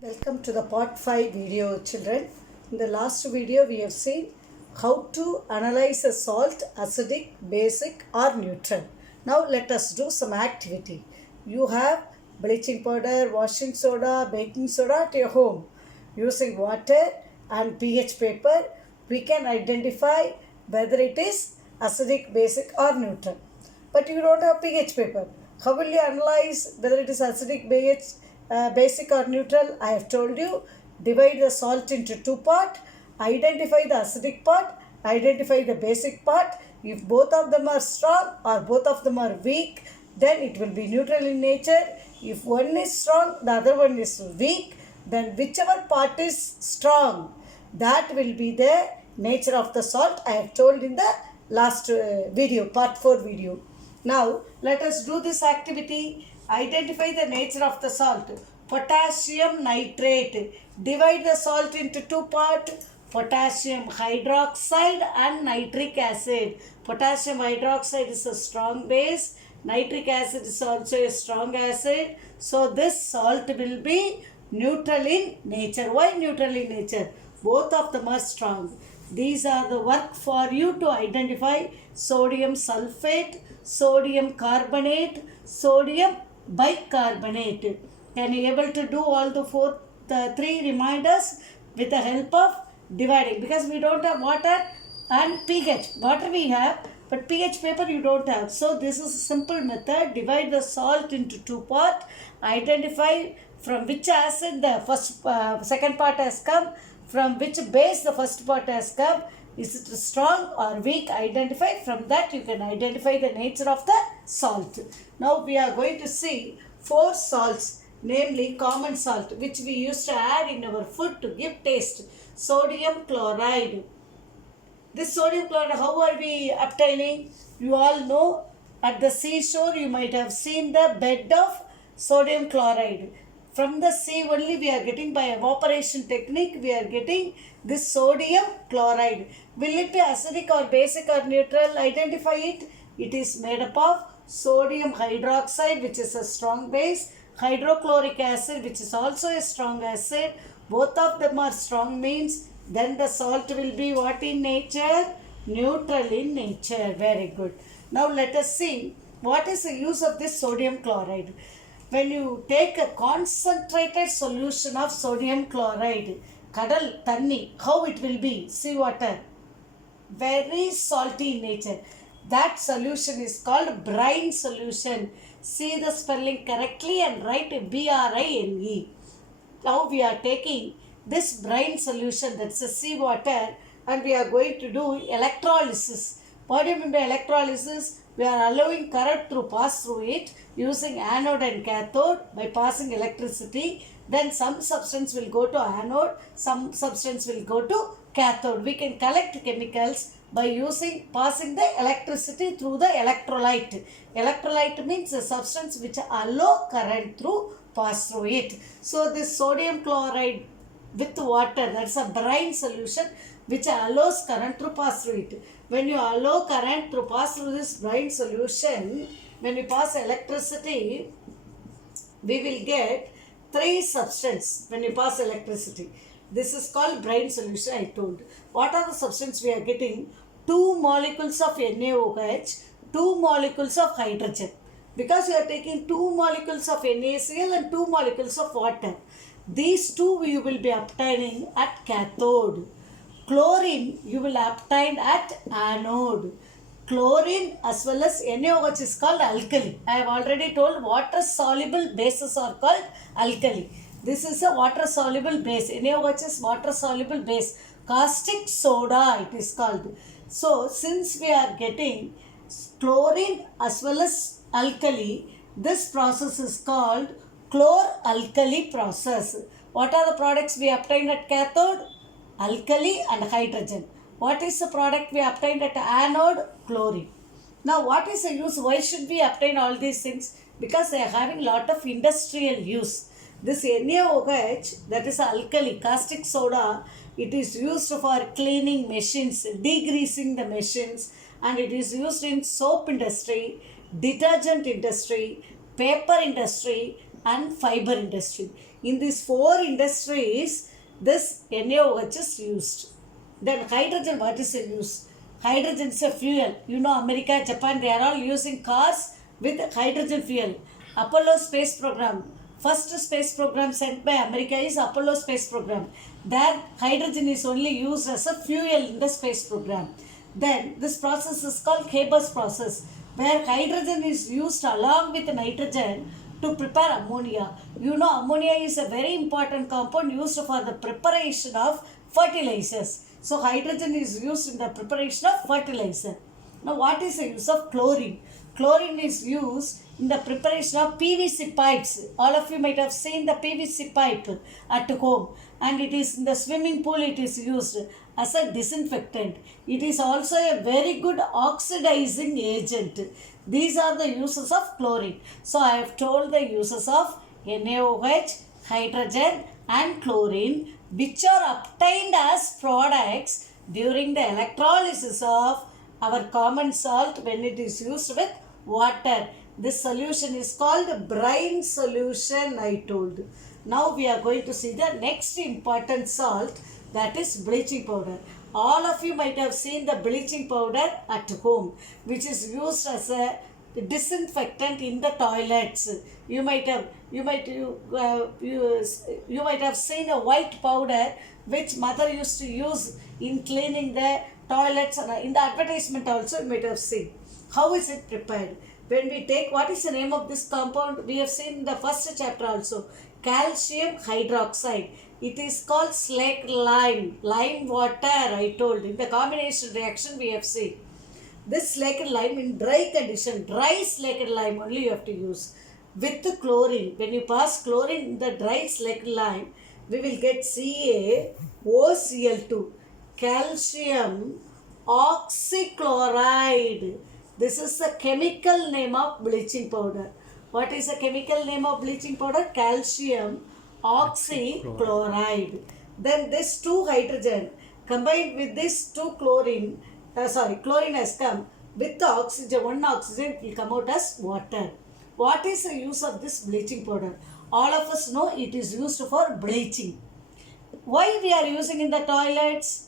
Welcome to the part 5 video, children. In the last video we have seen how to analyze a salt, acidic, basic or neutral. Now let us do some activity. You have bleaching powder, washing soda, baking soda at your home. Using water and pH paper, we can identify whether it is acidic, basic or neutral. But you don't have pH paper. How will you analyze whether it is acidic, basic or neutral? I have told you, divide the salt into two parts, identify the acidic part, identify the basic part. If both of them are strong or both of them are weak, then it will be neutral in nature. If one is strong, the other one is weak, then whichever part is strong, that will be the nature of the salt. I have told in the last video, part 4 video. Now let us do this activity. Identify the nature of the salt. Potassium nitrate. Divide the salt into two parts. Potassium hydroxide and nitric acid. Potassium hydroxide is a strong base. Nitric acid is also a strong acid. So this salt will be neutral in nature. Why neutral in nature? Both of them are strong. These are the work for you to identify sodium sulfate, sodium carbonate, sodium bicarbonate. Can you able to do all the three reminders with the help of dividing? Because we don't have water and pH. Water we have, but pH paper you don't have. So this is a simple method. Divide the salt into two parts. Identify from which acid the second part has come, from which base the first part has come. Is it strong or weak? Identify. From that you can identify the nature of the salt. Now we are going to see 4 salts, namely common salt, which we used to add in our food to give taste. Sodium chloride. This sodium chloride, how are we obtaining? You all know, at the seashore you might have seen the bed of sodium chloride. From the sea only we are getting, by evaporation technique, we are getting this sodium chloride. Will it be acidic or basic or neutral? Identify it. It is made up of sodium hydroxide, which is a strong base, hydrochloric acid, which is also a strong acid. Both of them are strong, means then the salt will be what in nature? Neutral in nature. Very good. Now let us see what is the use of this sodium chloride. When you take a concentrated solution of sodium chloride, kadal thanni, how it will be? Sea water, very salty in nature. That solution is called brine solution. See the spelling correctly and write BRINE. Now we are taking this brine solution, that's a sea water, and we are going to do electrolysis. What do you mean by electrolysis? We are allowing current to pass through it using anode and cathode by passing electricity. Then some substance will go to anode, some substance will go to cathode. We can collect chemicals by passing the electricity through the electrolyte. Electrolyte means a substance which allow current to pass through it. So this sodium chloride with water, that's a brine solution which allows current to pass through it. When you allow current to pass through this brine solution, when we pass electricity, we will get 3 substances when you pass electricity. This is called brine solution, I told. What are the substances we are getting? 2 molecules of NaOH, 2 molecules of hydrogen. Because you are taking 2 molecules of NaCl and 2 molecules of water. These two you will be obtaining at cathode. Chlorine you will obtain at anode. Chlorine as well as NaOH is called alkali. I have already told water soluble bases are called alkali. This is a water soluble base. NaOH is water soluble base. Caustic soda it is called. So since we are getting chlorine as well as alkali, this process is called chlor-alkali process. What are the products we obtained at cathode? Alkali and hydrogen. What is the product we obtained at anode? Chlorine. Now what is the use? Why should we obtain all these things? Because they are having lot of industrial use. This NaOH, that is alkali, caustic soda, it is used for cleaning machines, degreasing the machines, and it is used in soap industry, detergent industry, paper industry, and fiber industry. In these four industries, this NaOH is used. Then hydrogen, what is the use? Hydrogen is a fuel. You know, America, Japan, they are all using cars with hydrogen fuel. Apollo space program. First space program sent by America is Apollo space program. There, hydrogen is only used as a fuel in the space program. Then, this process is called Haber's process, where hydrogen is used along with nitrogen to prepare ammonia. You know, ammonia is a very important compound used for the preparation of fertilizers. So, hydrogen is used in the preparation of fertilizer. Now, what is the use of chlorine? Chlorine is used in the preparation of PVC pipes. All of you might have seen the PVC pipe at home, and it is in the swimming pool it is used as a disinfectant. It is also a very good oxidizing agent. These are the uses of chlorine. So I have told the uses of NaOH, hydrogen and chlorine, which are obtained as products during the electrolysis of our common salt when it is used with water. This solution is called brine solution, I told. Now we are going to see the next important salt, that is bleaching powder. All of you might have seen the bleaching powder at home, which is used as a disinfectant in the toilets. You might have seen a white powder which mother used to use in cleaning the toilets. In the advertisement also you might have seen. How is it prepared? When we take, what is the name of this compound? We have seen in the first chapter also. Calcium hydroxide. It is called slaked lime. Lime water, I told. In the combination reaction we have seen. This slaked lime in dry condition, dry slaked lime only you have to use. With chlorine, when you pass chlorine in the dry slaked lime, we will get CaOCl2. Calcium oxychloride. This is the chemical name of bleaching powder. What is the chemical name of bleaching powder? Calcium oxychloride. Then this 2 hydrogen combined with this 2 chlorine, chlorine has come with the oxygen, 1 oxygen will come out as water. What is the use of this bleaching powder? All of us know it is used for bleaching. Why we are using in the toilets?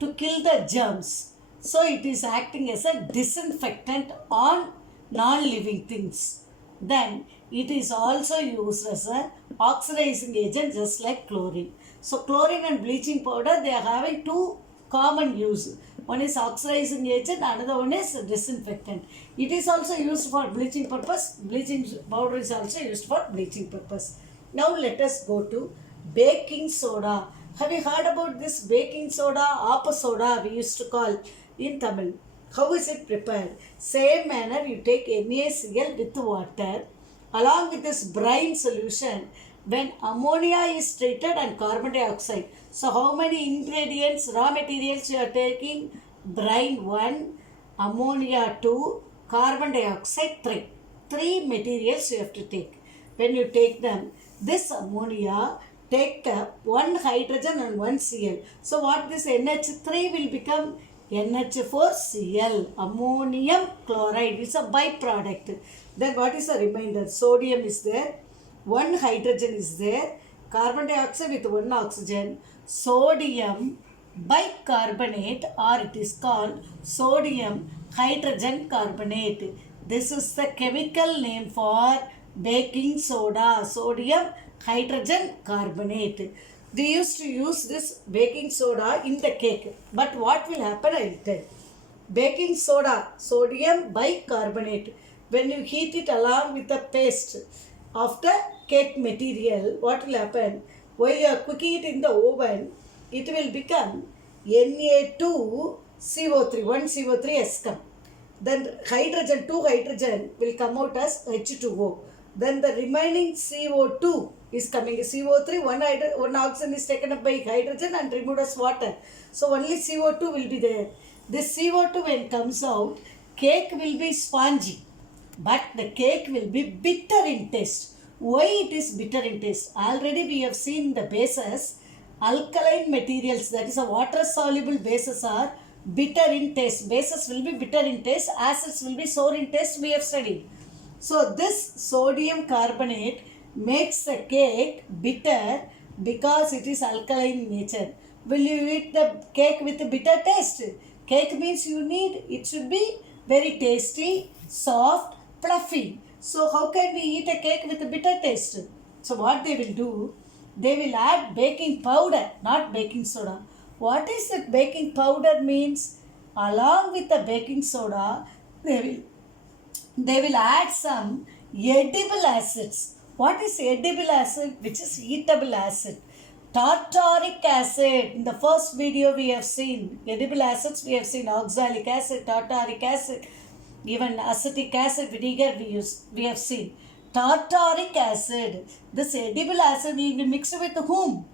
To kill the germs. So it is acting as a disinfectant on non-living things. Then it is also used as an oxidizing agent just like chlorine. So chlorine and bleaching powder, they are having 2 common use. One is oxidizing agent, another one is disinfectant. It is also used for bleaching purpose. Bleaching powder is also used for bleaching purpose. Now let us go to baking soda. Have you heard about this baking soda? Appa soda we used to call in Tamil. How is it prepared? Same manner, you take NaCl with water along with this brine solution. When ammonia is treated and carbon dioxide. So how many ingredients, raw materials you are taking? Brine 1, ammonia 2, carbon dioxide 3. 3 materials you have to take. When you take them, this ammonia take up 1 hydrogen and 1 Cl. So what this NH3 will become? NH4Cl, ammonium chloride. It's a byproduct. Then what is the remainder? Sodium is there, 1 hydrogen is there, carbon dioxide with 1 oxygen, sodium bicarbonate, or it is called sodium hydrogen carbonate. This is the chemical name for baking soda, sodium hydrogen carbonate. They used to use this baking soda in the cake. But what will happen, I will tell. Baking soda, sodium bicarbonate, when you heat it along with the paste of the cake material, what will happen? While you are cooking it in the oven, it will become Na2CO3, 1 CO3 has come. Then hydrogen, 2 hydrogen will come out as H2O. Then the remaining CO2 is coming. CO3, 1 oxygen is taken up by hydrogen and removed as water. So only CO2 will be there. This CO2 when comes out, cake will be spongy. But the cake will be bitter in taste. Why it is bitter in taste? Already we have seen the bases. Alkaline materials, that is a water soluble bases, are bitter in taste. Bases will be bitter in taste. Acids will be sour in taste. We have studied. So this sodium carbonate makes the cake bitter because it is alkaline in nature. Will you eat the cake with a bitter taste? Cake means it should be very tasty, soft, fluffy. So how can we eat a cake with a bitter taste? So what they will do, they will add baking powder, not baking soda. What is that baking powder means? Along with the baking soda, they will add some edible acids. What is edible acid? Which is eatable acid. Tartaric acid. In the first video we have seen edible acids. We have seen oxalic acid, tartaric acid, even acetic acid, vinegar we have seen. Tartaric acid. This edible acid will be mixed with whom?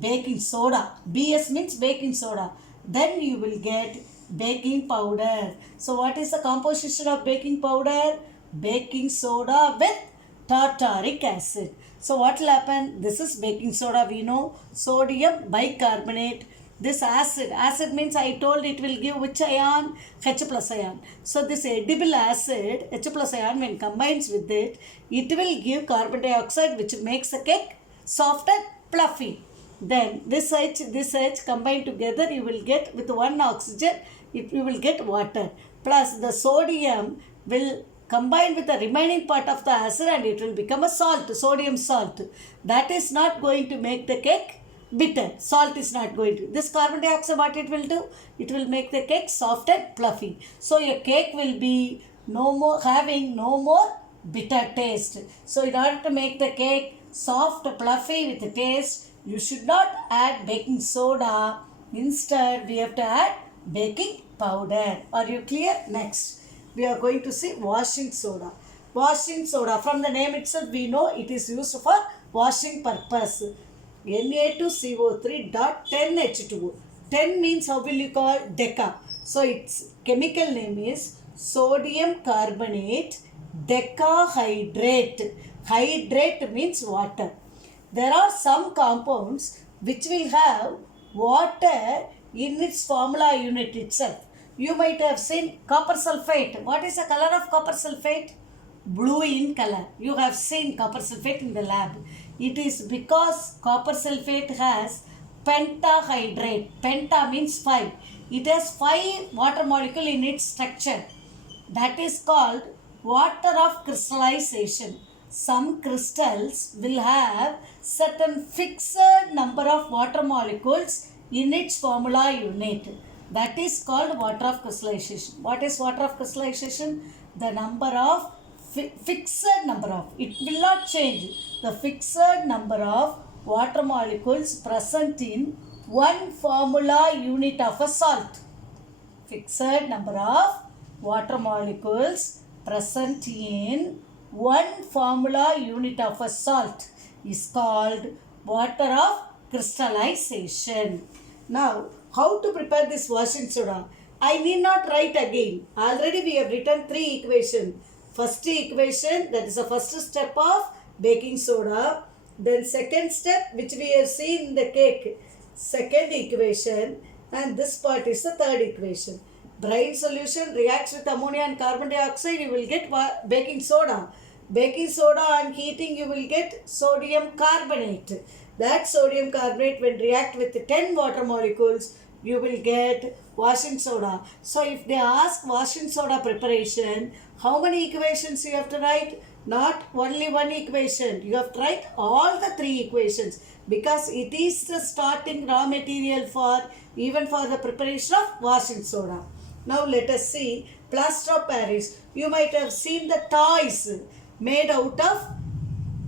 Baking soda. BS means baking soda. Then you will get baking powder. So what is the composition of baking powder? Baking soda with tartaric acid. So what will happen? This is baking soda, we know. Sodium bicarbonate. This acid means I told it will give which ion? H plus ion. So this edible acid, H plus ion, when combines with it, it will give carbon dioxide, which makes the cake soft and fluffy. Then this H combined together, you will get with one oxygen, you will get water. Plus the sodium will combine with the remaining part of the acid and it will become a salt, sodium salt. That is not going to make the cake bitter. Salt is not going to. This carbon dioxide, what it will do? It will make the cake soft and fluffy. So your cake will be having no more bitter taste. So in order to make the cake soft, fluffy with taste, you should not add baking soda. Instead, we have to add baking powder. Are you clear? Next, we are going to see washing soda. Washing soda, from the name itself, we know it is used for washing purpose. Na2CO3 dot 10H2O. 10 means how will you call? Deca. So its chemical name is sodium carbonate decahydrate. Hydrate means water. There are some compounds which will have water in its formula unit itself. You might have seen copper sulfate. What is the color of copper sulfate? Blue in color. You have seen copper sulfate in the lab. It is because copper sulfate has pentahydrate. Penta means 5. It has 5 water molecule in its structure. That is called water of crystallization. Some crystals will have certain fixed number of water molecules in its formula unit. That is called water of crystallization. What is water of crystallization? The number of fixed number of, it will not change, the fixed number of water molecules present in one formula unit of a salt. Fixed number of water molecules present in one formula unit of a salt is called water of crystallization. Now, how to prepare this washing soda? I need not write again. Already we have written 3 equations. First equation, that is the first step of baking soda. Then second step, which we have seen in the cake, second equation. And this part is the third equation. Brine solution reacts with ammonia and carbon dioxide, you will get baking soda. Baking soda on heating, you will get sodium carbonate. That sodium carbonate, when react with 10 water molecules, you will get washing soda. So if they ask washing soda preparation, how many equations you have to write? Not only one equation. You have to write all the 3 equations because it is the starting raw material for even for the preparation of washing soda. Now let us see plaster of Paris. You might have seen the toys made out of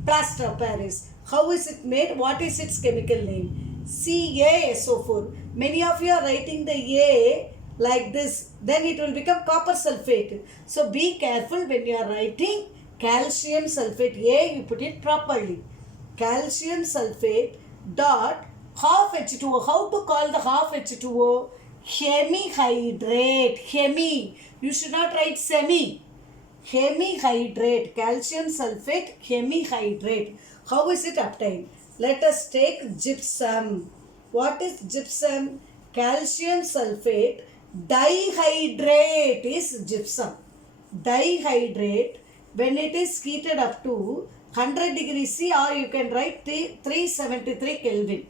plaster of Paris. How is it made? What is its chemical name? CaSO4. Many of you are writing the A like this. Then it will become copper sulfate. So be careful when you are writing calcium sulfate. A, you put it properly. Calcium sulfate dot half H2O. How to call the half H2O? Hemihydrate. Hemi. You should not write semi. Hemihydrate. Calcium sulfate hemihydrate. How is it obtained? Let us take gypsum. What is gypsum? Calcium sulfate dihydrate is gypsum. Dihydrate, when it is heated up to 100 degrees C, or you can write 373 Kelvin.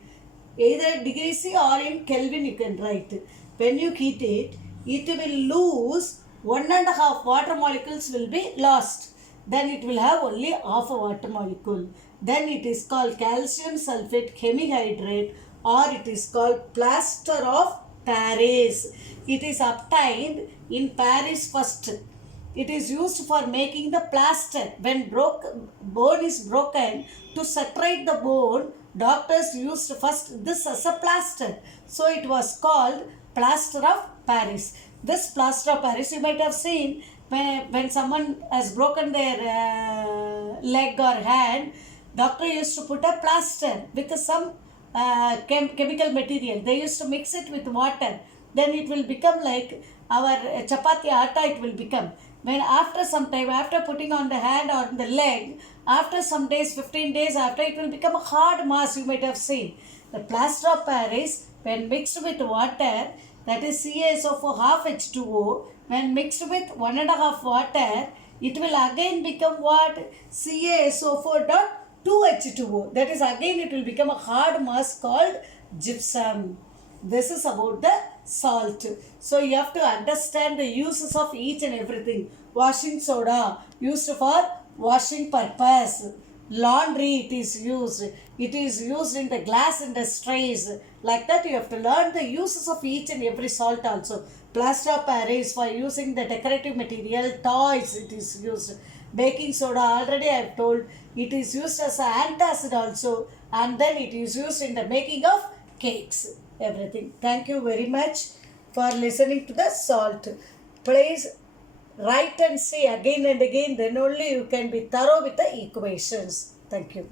Either degree C or in Kelvin you can write. When you heat it, it will lose 1.5 water molecules will be lost. Then it will have only half a water molecule. Then it is called calcium sulfate hemihydrate, or it is called plaster of Paris. It is obtained in Paris first. It is used for making the plaster. When bone is broken, to separate the bone, doctors used first this as a plaster. So it was called plaster of Paris. This plaster of Paris, you might have seen when someone has broken their leg or hand, doctor used to put a plaster with some chemical material. They used to mix it with water. Then it will become like our chapati atta, it will become. When after some time, after putting on the hand or the leg, after some days, 15 days after, it will become a hard mass, you might have seen. The plaster of Paris, when mixed with water, that is CaSO4 half H2O, when mixed with 1.5 water, it will again become what? CaSO4 dot 2H2O. That is again it will become a hard mass called gypsum. This is about the salt. So you have to understand the uses of each and everything. Washing soda used for washing purpose. Laundry it is used. It is used in the glass industries. Like that you have to learn the uses of each and every salt also. Plaster of Paris for using the decorative material. Toys it is used. Baking soda already I have told. It is used as an antacid also. And then it is used in the making of cakes. Everything. Thank you very much for listening to the salt. Please write and see again and again, then only you can be thorough with the equations. Thank you.